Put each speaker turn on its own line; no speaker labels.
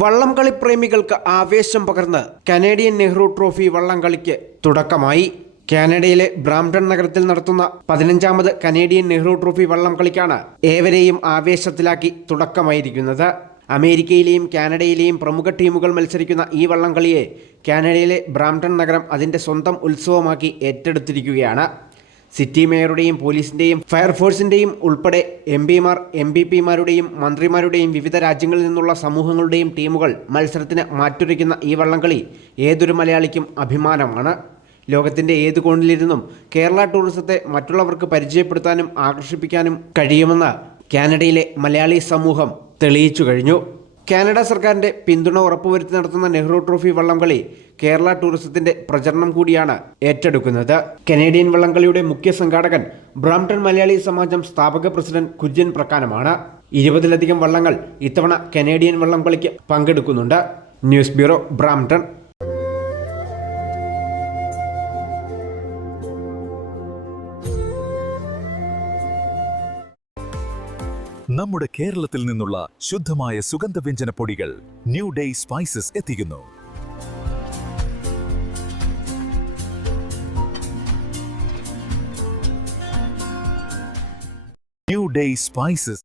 വള്ളംകളി പ്രേമികൾക്ക് ആവേശം പകർന്ന് കനേഡിയൻ നെഹ്റു ട്രോഫി വള്ളംകളിക്ക് തുടക്കമായി. കാനഡയിലെ ബ്രാംപ്ടൺ നഗരത്തിൽ നടത്തുന്ന പതിനഞ്ചാമത് കനേഡിയൻ നെഹ്റു ട്രോഫി വള്ളംകളിക്കാണ് ഏവരെയും ആവേശത്തിലാക്കി തുടക്കമായിരിക്കുന്നത്. അമേരിക്കയിലെയും കാനഡയിലെയും പ്രമുഖ ടീമുകൾ മത്സരിക്കുന്ന ഈ വള്ളംകളിയെ കാനഡയിലെ ബ്രാംപ്ടൺ നഗരം അതിന്റെ സ്വന്തം ഉത്സവമാക്കി ഏറ്റെടുത്തിരിക്കുകയാണ്. സിറ്റി മേയറുടെയും പോലീസിന്റെയും ഫയർഫോഴ്സിന്റെയും ഉൾപ്പെടെ എം പിമാർ എം പി പിമാരുടെയും മന്ത്രിമാരുടെയും വിവിധ രാജ്യങ്ങളിൽ നിന്നുള്ള സമൂഹങ്ങളുടെയും ടീമുകൾ മത്സരത്തിന് മാറ്റുരയ്ക്കുന്ന ഈ വള്ളംകളി ഏതൊരു മലയാളിക്കും അഭിമാനമാണ്. ലോകത്തിന്റെ ഏത് കോണിലിരുന്നും കേരള ടൂറിസത്തെ മറ്റുള്ളവർക്ക് പരിചയപ്പെടുത്താനും ആകർഷിപ്പിക്കാനും കഴിയുമെന്ന് കാനഡയിലെ മലയാളി സമൂഹം തെളിയിച്ചു കഴിഞ്ഞു. കാനഡ സർക്കാരിന്റെ പിന്തുണ ഉറപ്പുവരുത്തി നടത്തുന്ന നെഹ്റു ട്രോഫി വള്ളംകളി കേരള ടൂറിസത്തിന്റെ പ്രചരണം കൂടിയാണ് ഏറ്റെടുക്കുന്നത്. കനേഡിയൻ വള്ളംകളിയുടെ മുഖ്യ സംഘാടകൻ ബ്രാംടൺ മലയാളി സമാജം സ്ഥാപക പ്രസിഡന്റ് കുര്യൻ പ്രക്കാനമാണ്. ഇരുപതിലധികം വള്ളങ്ങൾ ഇത്തവണ കനേഡിയൻ വള്ളംകളിക്ക് പങ്കെടുക്കുന്നുണ്ട്. News bureau Brampton.
നമ്മുടെ കേരളത്തിൽ നിന്നുള്ള ശുദ്ധമായ സുഗന്ധവ്യഞ്ജന പൊടികൾ ന്യൂ ഡേ സ്പൈസസ് എത്തിക്കുന്നു. New day spices